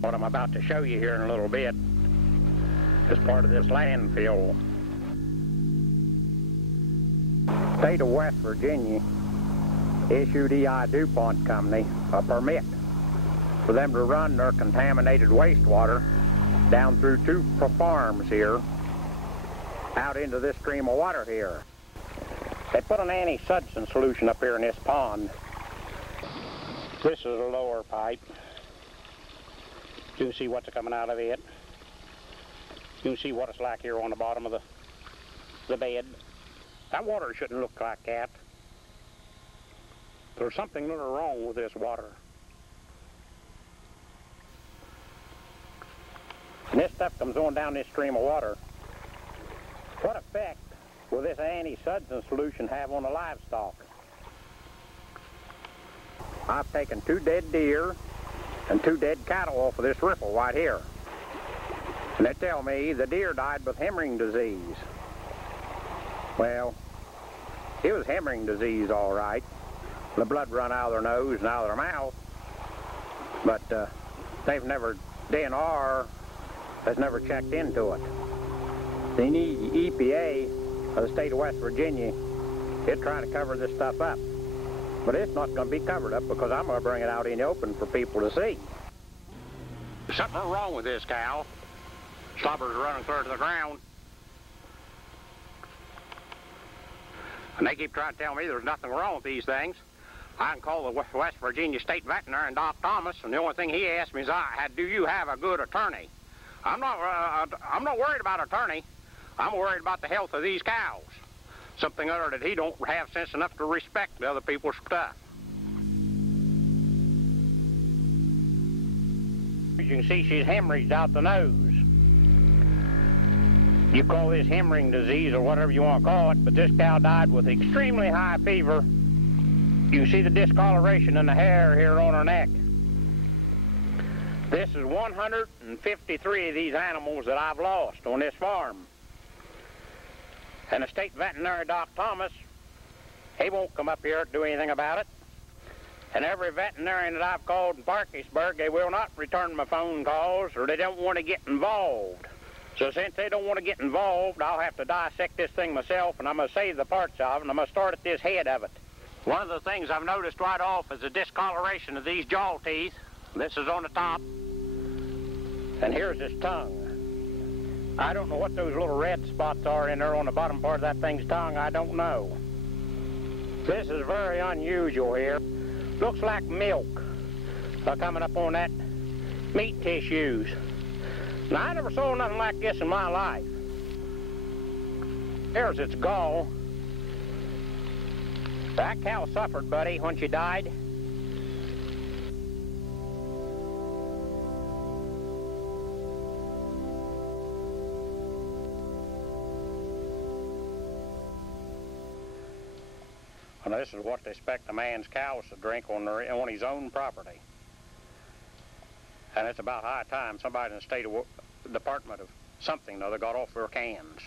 What I'm about to show you here in a little bit is part of this landfill. State of West Virginia issued E.I. DuPont Company a permit for them to run their contaminated wastewater down through two farms here out into this stream of water here. They put an anti-substance solution up here in this pond. This is a lower pipe. You can see what's coming out of it. You can see what it's like here on the bottom of the bed. That water shouldn't look like that. There's something little wrong with this water. And this stuff comes on down this stream of water. What effect will this anti-substance solution have on the livestock? I've taken 2 dead deer and 2 dead cattle off of this ripple right here. And they tell me the deer died with hemorrhaging disease. Well, it was hemorrhaging disease all right. The blood run out of their nose and out of their mouth. But they've never, DNR has never checked into it. The EPA of the state of West Virginia is trying to cover this stuff up. But it's not going to be covered up because I'm going to bring it out in the open for people to see. There's something wrong with this cow. Slobber's running clear to the ground. And they keep trying to tell me there's nothing wrong with these things. I can call the West Virginia State Veterinarian, Doc Thomas, and the only thing he asked me is, do you have a good attorney? I'm not worried about attorney. I'm worried about the health of these cows. Something other that he don't have sense enough to respect the other people's stuff. As you can see, she's hemorrhaged out the nose. You call this hemorrhaging disease or whatever you want to call it, but this cow died with extremely high fever. You can see the discoloration in the hair here on her neck. This is 153 of these animals that I've lost on this farm. And the state veterinary, Doc Thomas, he won't come up here to do anything about it. And every veterinarian that I've called in Parkersburg, they will not return my phone calls or they don't want to get involved. So since they don't want to get involved, I'll have to dissect this thing myself, and I'm going to save the parts of it, and I'm going to start at this head of it. One of the things I've noticed right off is the discoloration of these jaw teeth. This is on the top. And here's his tongue. I don't know what those little red spots are in there on the bottom part of that thing's tongue. I don't know. This is very unusual here. Looks like milk coming up on that meat tissues. Now, I never saw nothing like this in my life. Here's its gall. That cow suffered, buddy, when she died. And this is what they expect a man's cows to drink on his own property. And it's about high time somebody in the state Department of something or other got off their cans.